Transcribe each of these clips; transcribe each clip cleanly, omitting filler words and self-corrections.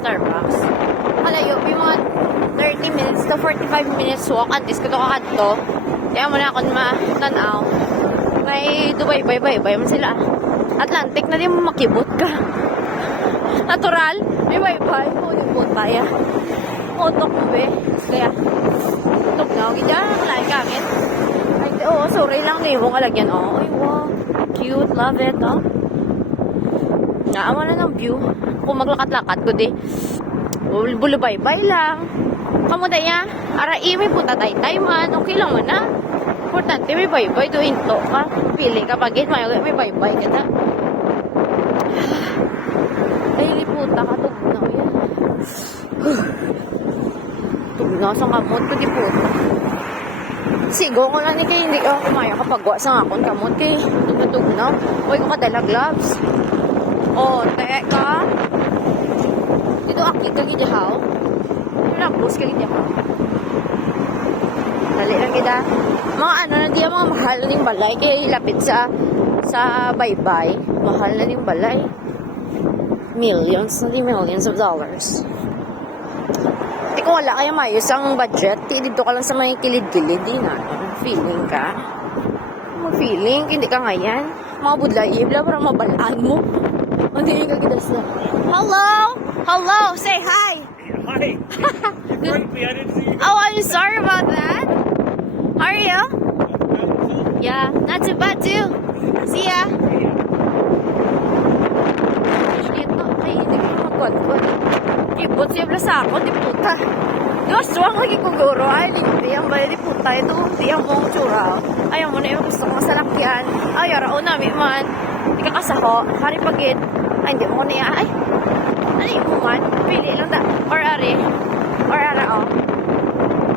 Starbucks. Malayo, may mga 30 minutes to 45 minutes walk. Antes ko ito kakadto. Kaya mo na ako matanaw. May Dubai, bay mo sila. Atlantic na din mo makibot ka. Natural, may bay-bay. Pudipot tayo. Utok mo be. Kaya, utok na. Ganyan, wala yung gamit. Ay, oo, sorry lang na yung kalagyan. Oh, ay, wow. Cute, love it, oh. Naawa na ng view. Kung maglakat-lakat ko di. Bulubay-bay lang. Kamu daya, arai may punta tay man. Okay lang man na. Importante may bay-bay doon to ka. Pili ka pagit may bay-bay ka na. Ay, liputa ka. Tugnaw yan. Tugnaw sa kamot ko di puta. Sigo ko na ni kayo hindi ka kumaya kapagwa sa akong kamot kay tugnaw. Huwag ko kadala gloves. Oh, teka. Dito aki ka gijahaw. Napos ka gijahaw. Dali lang kita. Mga ano na diya, mga mahal na din balay. Kaya ilapit sa baybay. Mahal na din balay. Millions na din, millions of dollars. Di ko wala kaya mayos ang budget. Dito ka lang sa mga kilid-kilid. Di na. Feeling ka. Mga feeling. Hindi ka ngayon. Mga budlay. Ibla para mabalaan mo. Hindi ka gidas na. Hello? Hello? Say hi. Hi. You broke me. I didn't see you. Oh, I'm sorry about that. How are you? Yeah, not too bad too. See ya. Ito, ay, hindi ko magkot-kot. Kibot siya pala sa ako, di puta. Di ba, suwang lagi ko guro. Ay, hindi ang bali, di puta. Ito, di ang mong tsura. Ayaw mo na yung gusto ko masalakyan. Ay, arao namin man. Di ka kasaho. Hari pagit. Ay, hindi mo niya. Ay, ano yung man? Pili lang da. Or ari. Or arao.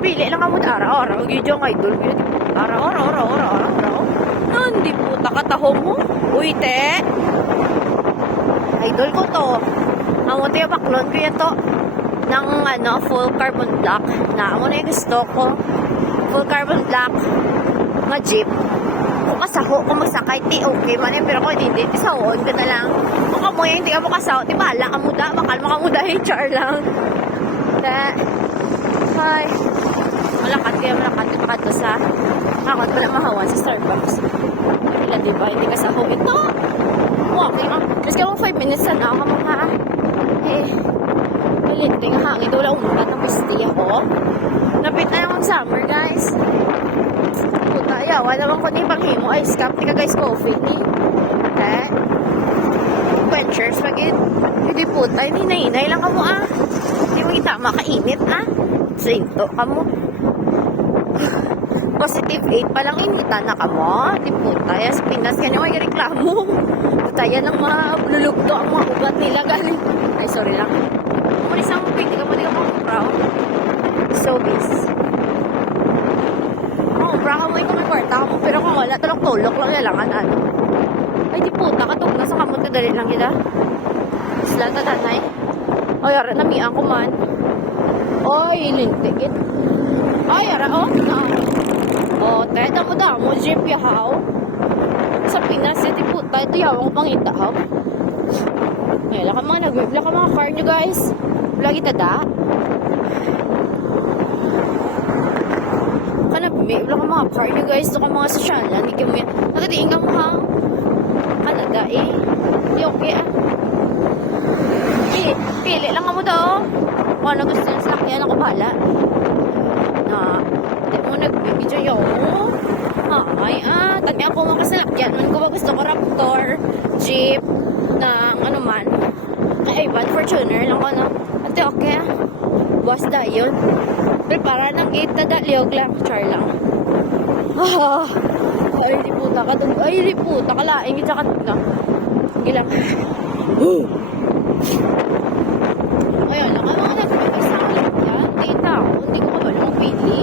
Pili lang kamot araw-araw. Gidyo ang idol. Araw-araw. Hindi puta katahong mo. Uy, te. Idol ko to. Amo tayo baklon ko yan to. Ng full carbon black. Na amo na yung gusto ko. Full carbon black. Nga jeep. Kung kasaho, kung magsakay, ti okay man yun. Pero kung hindi, isahoon ka na lang. Kung kamoy, hindi ka mo kasaho, ti bahala ka muda. Bakal makamuda, HR lang. Hi. Malakat to sa kakot pala mahawan sa Starbucks. Wala diba, hindi ka saho. Ito! Walking on. Just ka 5 minutes na ako mga malinting hangin. Wala umulat ng pisti ako. Napit na yung summer, guys. Puta, yawa naman ko ni panghimo. Ay, scap, tika guys, coffee ni. Quenchers, magin. Hindi puta, hinay lang ka mo Hindi mo kita makainit Sinto ka mo. Positive 8 pa lang inita na ka mo. Di puta, sa Pinas ka nyo ay reklamo. Puta, yan ang malulugto ang mga ugat nila galing. Ay, sorry lang. Kumulis ang pwede ka mo, di ka mo proud. So, bis. Proud mo yung kwarta mo. Pero kung wala, tulok-tulok lang yalangan Ay, di puta, katog na sa kamot na dali lang kita. Sila tatanay. Ay, ara, namiang ko man. Ay, lintikit. Ay, ara, tayo mo, jeep yahaw. Sa Pinas, di puta, ito yawang ko pangita, haw. Ay, laka mga nag-wave, laka mga car nyo, guys. Wala kita da. Kanabimi, wala ka mga car nyo, guys. Ito ka mga sasyalan, hindi kami, nagadiin ka mo, hang. Kanada, Di okay, Pili lang ka mo daw. Kung ano gusto nyo sa lakyan, ako bahala. Di mo nagbibidyo yun. Tagi ako mga kasalakyan. Kung ba gusto ko Raptor, Jeep, ng ano man. Ivan, Fortuner lang ko na. Ate, okay Boss dahil. Pero para ng gate na daliog lang. Char lang. Ay, di puta ka. Ay, di puta ka laing. Kita ka na. Gilang. Ayun, lang mga nagpapag sa akin yan. Data ako. Hindi ko ba lang pili.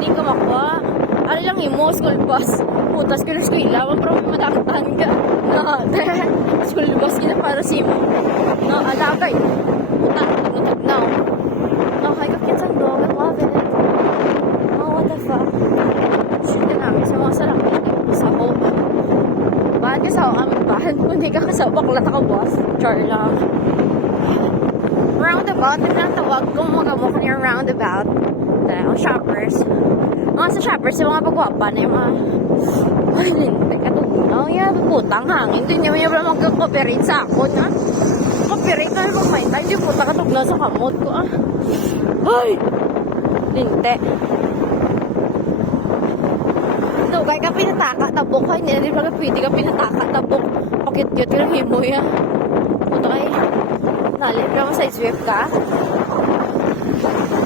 Hindi ko makuha. Ano lang yung school bus. Putas ko na eskwela. Pero matakatahan ka. School bus kita para si mo. Alagay. Puta, tugnaw. Nakakakit ang dog. I love it. What the fuck? Shoot na namin sa mga sarap. Sa home. Bahan ka sa kami. Bahan roundabout. Ang shoppers. Mga sa shoppers, yung mga pagwapa na yung mga... Ay, lintik. Katunaw yan. Putang hangin. Hindi niya may mag-cooperate sa ako. Ha? Cooperate na yung may time. Hindi puta katugla sa kamot ko. Ah. Ay! Lintik. Ito, kaya ka pinataka. Tabok ka. Hindi na rin pala pwede ka pinataka. Tabok. Pakit-cute ka ng himo yan. Puta kayo. Nalit ka mo side swift ka.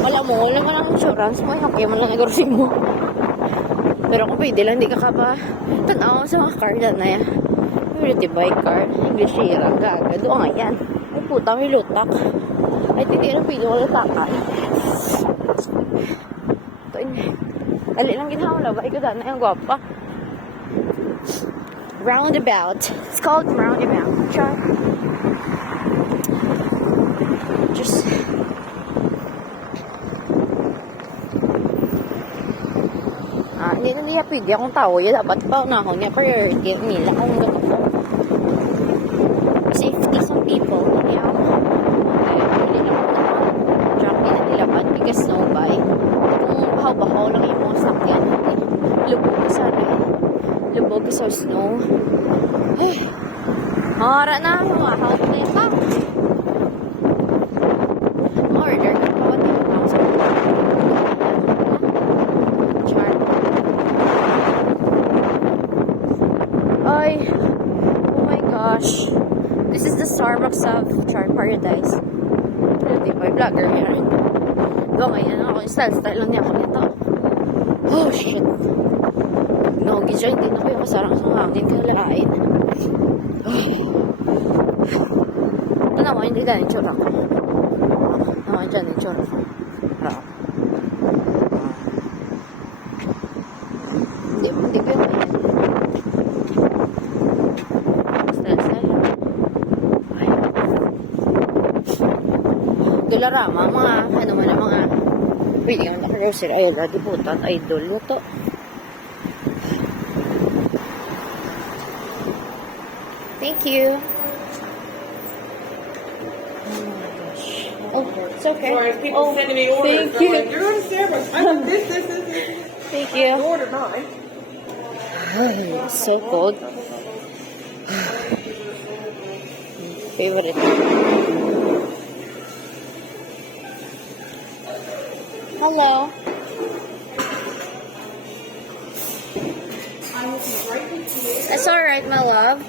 Wala mo lang insurance mo. Okay man lang nagarusin mo. Pero kung pwede lang, hindi ka ba tanaw sa mga car na yan. Beauty bike car. English hirang gaga. Doon nga yan. Ay puta, may lutak. Ay hindi na pwede mo lutakan. Ito yun. Ali lang ginawa na ba? Ikaw daan na yung gwapa. Roundabout. It's called roundabout. Char. Just... hindi na niya pwede akong tao yun. Dapat pa unahon niya priority nila kung gano'n po. Safety some people. Hindi ako. Hindi na ako naman. Tsaka hindi na nilaban because no buy. Kung bahaw-bahaw lang yung mga sakyan. Lubog ka sa lubog ka sa snow. Ay. Mara na. Lumahaw na yun pa. Order ka pa. What yung mga sa Ay, oh my gosh. This is the Starbucks of Char Paradise. Hindi ba, vlogger yan. Go ngayon ako, style lang niya ako nito. Oh shit. No, gidya, hindi na ko yung kasarang sa hangin kalain. Ito naman, hindi ganun tsura ko. Naman dyan yung tsura ko. Hindi ko yung Dolarama, mga ano man ang mga pwede yung naka-grocery. Ayun, lagi putat, idol nyo to. Thank you. Oh my gosh. Oh, it's okay. Sorry, people sending me orders. Thank you. I'm like, you're on Starbucks. I want this. Thank you. I ordered mine. It's so cold. Favorite. Hello. I will be right with you. It's alright, my love.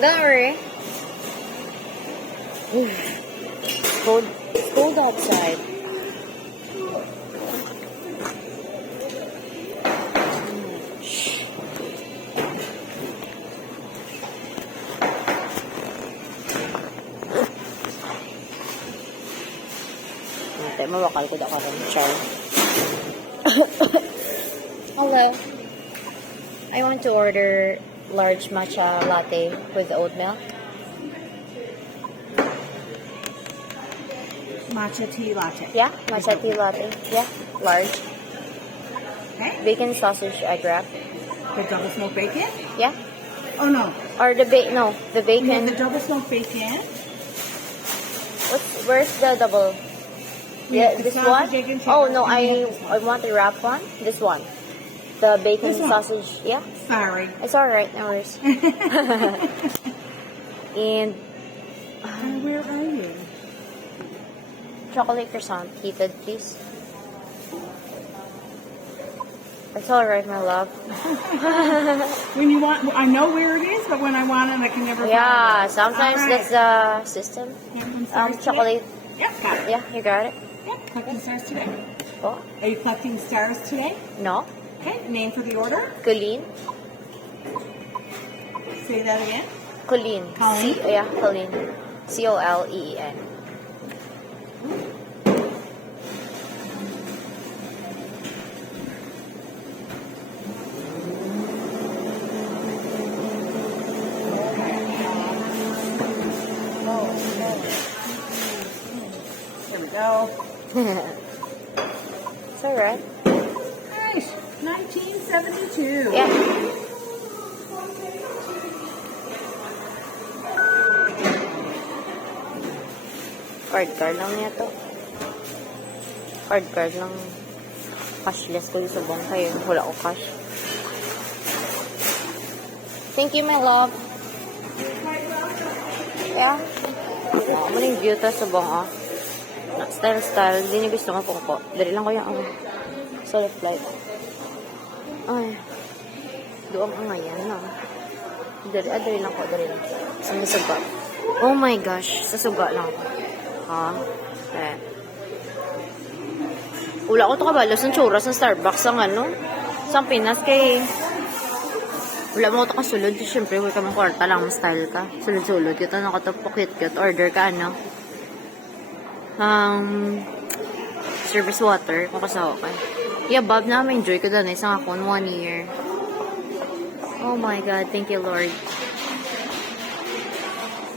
Don't worry. It's cold outside. Mawakal ko daw karon, Char. Hello. I want to order large matcha latte with oat milk. Matcha tea latte. Yeah, matcha tea latte. Yeah, large. Okay. Bacon sausage egg wrap. The double smoked bacon? Yeah. Oh, no. Or the bacon. No, the You bacon. want the double smoked bacon? Where's the double? Yeah, The this sausage, one? bacon, chicken, Oh no, and this I want the wrap one. This one. The bacon This one? sausage. Yeah, Sorry. it's alright. No worries. And Where are you? chocolate croissant, heated, please. It's alright, my love. When you want, I know where it is, but when I want it, I can never Yeah, find it. sometimes All right. that's the system. Chocolate. Yep, got it. Yeah, you got it. Yep, collecting stars today. Oh, Are you collecting stars today? no. Okay, name for the order. Colleen. Say that again. Colleen. Colleen? Yeah, Colleen. Coleen. There we go. It's alright. Nice. 1972. Yeah. Card lang niya to. card ng cashless ko yung subong kayo. Wala ko cash. Thank you, my love. Yeah. Ano yung beauty subong, ah. Style. Hindi niyo gusto ko po. Dali lang ko yung solid flight. Ay. Doon ang ngayon, no? Dali lang ko. Sa may suga. Oh my gosh. Sa suga lang. Ha? Eh. Wala ko ito kabalos ng tsura sa Starbucks ang ano. Sa Pinas kay wala mo ito kasulod. Siyempre, huwag ka mang kwarta lang. Style ka. Sulod-sulod. Ito nakatapok cute. Order ka, ano? Service water. Kung kasawa ka. Yeah, Bob, na-enjoy ko doon. Isang ako 1 year. Oh my God. Thank you, Lord.